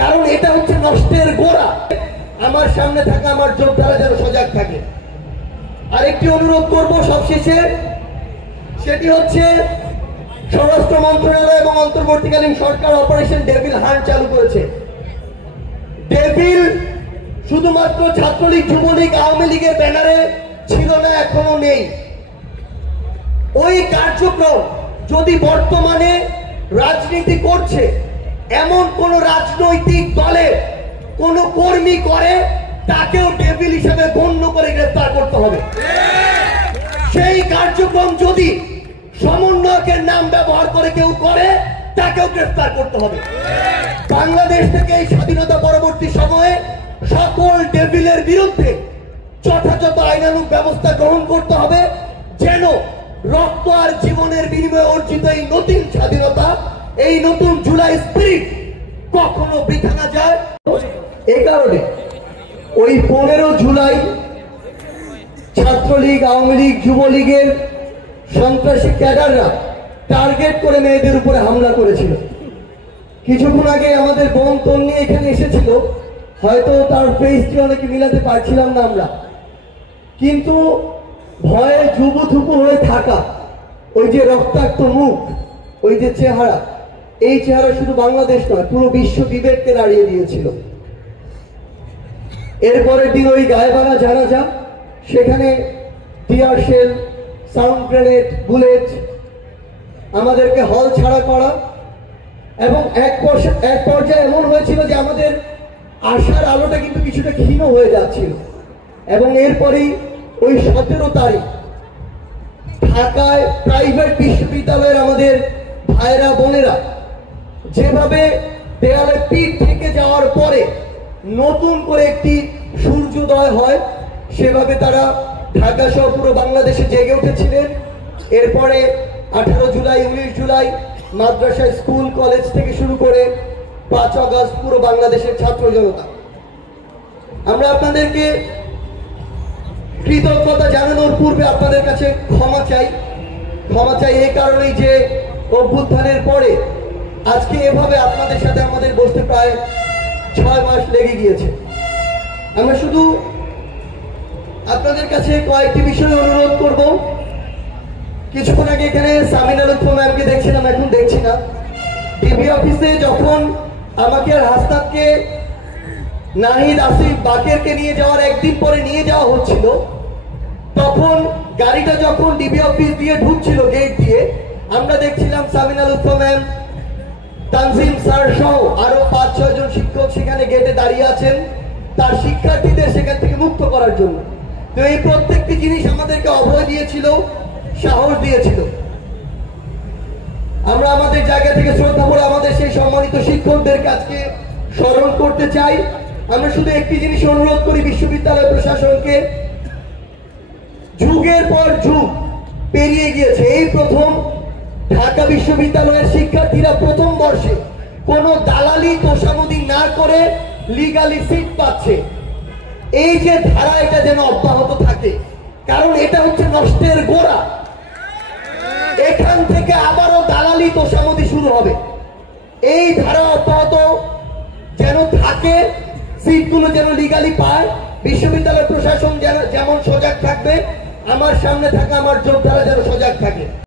কারণ এটা হচ্ছে নষ্টের গোড়া। আমার সামনে থাকা আমার যোদ্ধারা যেন সজাগ থাকে। আরেকটি অনুরোধ করব সবশেষে, সেটি হচ্ছে স্বরাষ্ট্র মন্ত্রণালয় এবং অন্তর্বর্তীকালীন সরকার অপারেশন ডেভিল হান্ট চালু করেছে। ডেভিল শুধুমাত্র ছাত্রলীগ, যুবলীগ, আওয়ামী লীগের ব্যানারে ছিল না, এখনো নেই। ওই কার্যক্রম যদি বর্তমানে রাজনীতি করছে এমন কোন রাজনৈতিক দলের কোন কর্মী করে, তাকেও ডেভিল হিসেবে গণ্য করে গ্রেফতার করতে হবে। সেই কার্যক্রম যদি সমন্বয়কের নাম ব্যবহার করে কেউ করে, তাকেও গ্রেফতার করতে হবে। বাংলাদেশ থেকে এই স্বাধীনতা পরবর্তী সময়ে সকল ডেভিলের বিরুদ্ধে যথাযথ আইনানুগ ব্যবস্থা গ্রহণ করতে হবে, যেন রক্ত আর জীবনের বিনিময়ে অর্জিত এই নতুন স্বাধীনতা, এই নতুন জুলাই স্পিরিট কখনো বৃথা না যায়। এই কারণে ওই 15 জুলাই ছাত্রলীগ, আওয়ামী লীগ, যুবলীগের সন্ত্রাসী ক্যাডাররা টার্গেট করে মেয়েদের উপরে হামলা করেছিল। কিছুক্ষণ আগে আমাদের বোন তন্নি এখানে এসেছিল, হয়তো তার ফেসটি অনেকে মিলাতে পারছিলাম না আমরা, কিন্তু ভয়ে জুবুথুবু হয়ে থাকা, ওই যে রক্তাক্ত মুখ, ওই যে চেহারা, এই চেহারা শুধু বাংলাদেশ নয়, পুরো বিশ্ব বিবেককে দাঁড়িয়ে দিয়েছিল। এরপরের দিন ওই গায়েবানা জানাজা, সেখানে tear shell, sound grenade, bullet, আমাদেরকে হল ছাড়া করা, এবং এক পর্যায়ে এমন হয়েছিল যে আমাদের আশার আলোটা কিন্তু কিছুটা ক্ষীণ হয়ে যাচ্ছিল। এবং এরপরেই ওই 17 তারিখ ঢাকায় প্রাইভেট বিশ্ববিদ্যালয়ের আমাদের ভাইরা বোনেরা যেভাবে দেয়ালে পিঠ থেকে যাওয়ার পরে নতুন করে একটি সূর্যোদয় হয়, সেভাবে তারা ঢাকা সহ পুরো বাংলাদেশে জেগে উঠেছিলেন। এরপরে 18 জুলাই, 19 জুলাই মাদ্রাসা, স্কুল, কলেজ থেকে শুরু করে 5 আগস্ট পুরো বাংলাদেশের ছাত্র জনতা। আমরা আপনাদেরকে কৃতজ্ঞতা জানানোর পূর্বে আপনাদের কাছে ক্ষমা চাই এই কারণেই যে অভ্যুত্থানের পরে আজকে এভাবে আপনাদের সাথে আমাদের বসতে প্রায় 6 মাস লেগে গিয়েছে। আমরা শুধু আপনাদের কাছে কয়েকটি বিষয় অনুরোধ করব। কিছুক্ষণ আগে এখানে সামিনা লুৎফা ম্যামকে দেখছিলাম, এখন দেখছি না। ডিবি অফিসে যখন আমাকে আর হাসনাতকে, নাহিদ, আসিফ, বাকেরকে নিয়ে যাওয়ার একদিন পরে নিয়ে যাওয়া হচ্ছিল, তখন গাড়িটা যখন ডিবি অফিস দিয়ে ঢুকছিল গেট দিয়ে, আমরা দেখছিলাম সামিনা লুৎফা ম্যাম, তানজিম স্যার সহ আরো 5-6 জন শিক্ষক সেখানে গেটে দাঁড়িয়ে আছেন তার শিক্ষার্থীদের সেখান থেকে মুক্ত করার জন্য। তো এই প্রত্যেকটি জিনিস আমাদেরকে অভয় দিয়েছিল, সাহস দিয়েছিল। আমরা আমাদের জায়গা থেকে শ্রদ্ধা করে আমাদের সেই সম্মানিত শিক্ষকদেরকে আজকে স্মরণ করতে চাই। আমরা শুধু একটি জিনিস অনুরোধ করি বিশ্ববিদ্যালয় প্রশাসনকে, যুগের পর যুগ পেরিয়ে গিয়েছে, এই প্রথম ঢাকা বিশ্ববিদ্যালয়ের শিক্ষার্থীরা প্রথম বর্ষে কোনো দালালি তোষামোদি না করে লিগালি সিট পাচ্ছে। এই যে ধারা, এটা যেন অব্যাহত থাকে, কারণ এটা হচ্ছে নষ্টের গোড়া। এখান থেকে আবারও দালালি তোষামোদি শুরু হবে। এই ধারা অব্যাহত যেন থাকে, সিটগুলো যেন লিগালি পায়। বিশ্ববিদ্যালয় প্রশাসন যেমন সজাগ থাকবে, আমার সামনে থাকা আমার যোদ্ধারা যেন সজাগ থাকে।